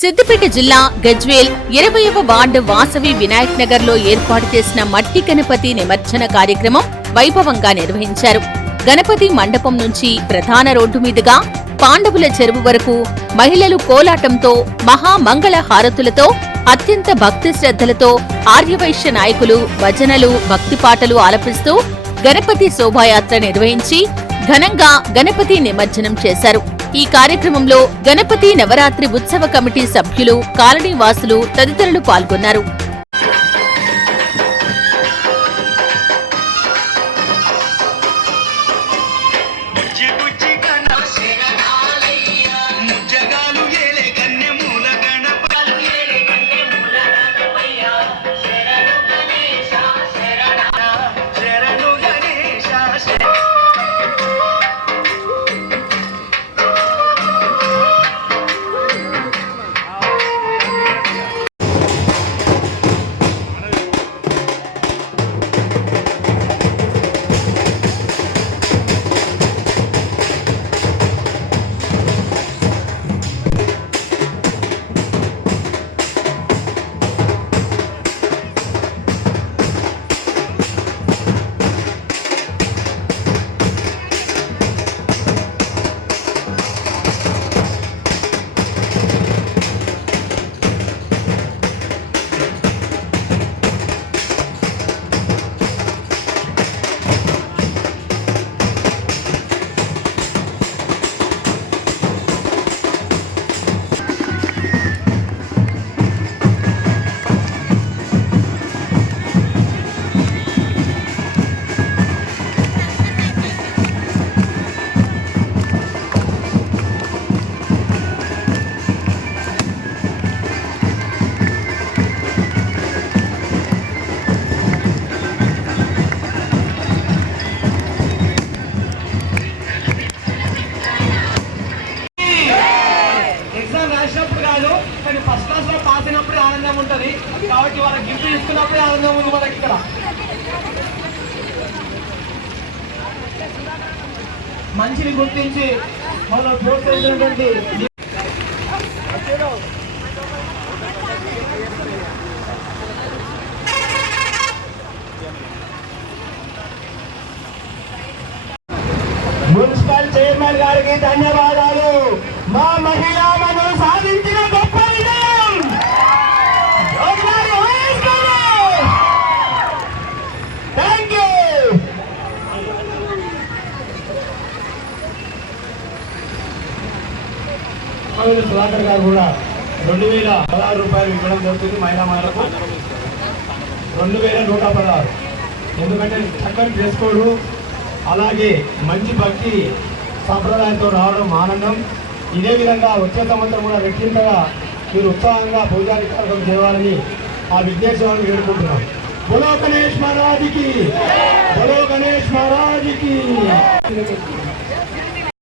సిద్దిపేట జిల్లా గజ్వేల్ ఇరవయవ వార్డు వాసవి వినాయక్ నగర్లో ఏర్పాటు చేసిన మట్టి గణపతి నిమజ్జన కార్యక్రమం వైభవంగా నిర్వహించారు. గణపతి మండపం నుంచి ప్రధాన రోడ్డు మీదుగా పాండవుల చెరువు వరకు మహిళలు కోలాటంతో మహామంగళ హారతులతో అత్యంత భక్తి శ్రద్ధలతో ఆర్యవైశ్య నాయకులు భజనలు భక్తి పాటలు ఆలపిస్తూ గణపతి శోభాయాత్ర నిర్వహించి ఘనంగా గణపతి నిమజ్జనం చేశారు. ఈ కార్యక్రమంలో గణపతి నవరాత్రి ఉత్సవ కమిటీ సభ్యులు కాలనీ వాసులు తదితరులు పాల్గొన్నారు ఆనందం ఉంటుంది. కాబట్టి వాళ్ళ గిఫ్ట్ ఇస్తున్నప్పుడే ఆనందం ఉంది మనకి ఇక్కడ. మంచిని గుర్తించి మనం ప్రోత్సహించినటువంటి మున్సిపల్ చైర్మన్ గారికి ధన్యవాదాలు. మా మహిళా మహిళ సుధాకర్ గారు కూడా రెండు వేల పదహారు రూపాయలు ఇవ్వడం జరుగుతుంది మహిళా మహిళలకు. రెండు వేల నూట పదహారు. ఎందుకంటే చక్కని డ్రెస్ కోడ్ అలాగే మంచి భక్తి సాంప్రదాయంతో రావడం ఆనందం. ఇదే విధంగా వచ్చే సంవత్సరం కూడా రెట్టింతగా మీరు ఉత్సాహంగా పూజారి కార్యక్రమం చేయాలని ఆ విఘ్నేశ్వరాన్ని వేడుకుంటున్నాం. బొలో గణేష్ మహారాజుకి బొలో గణేష్ మహారాజుకి.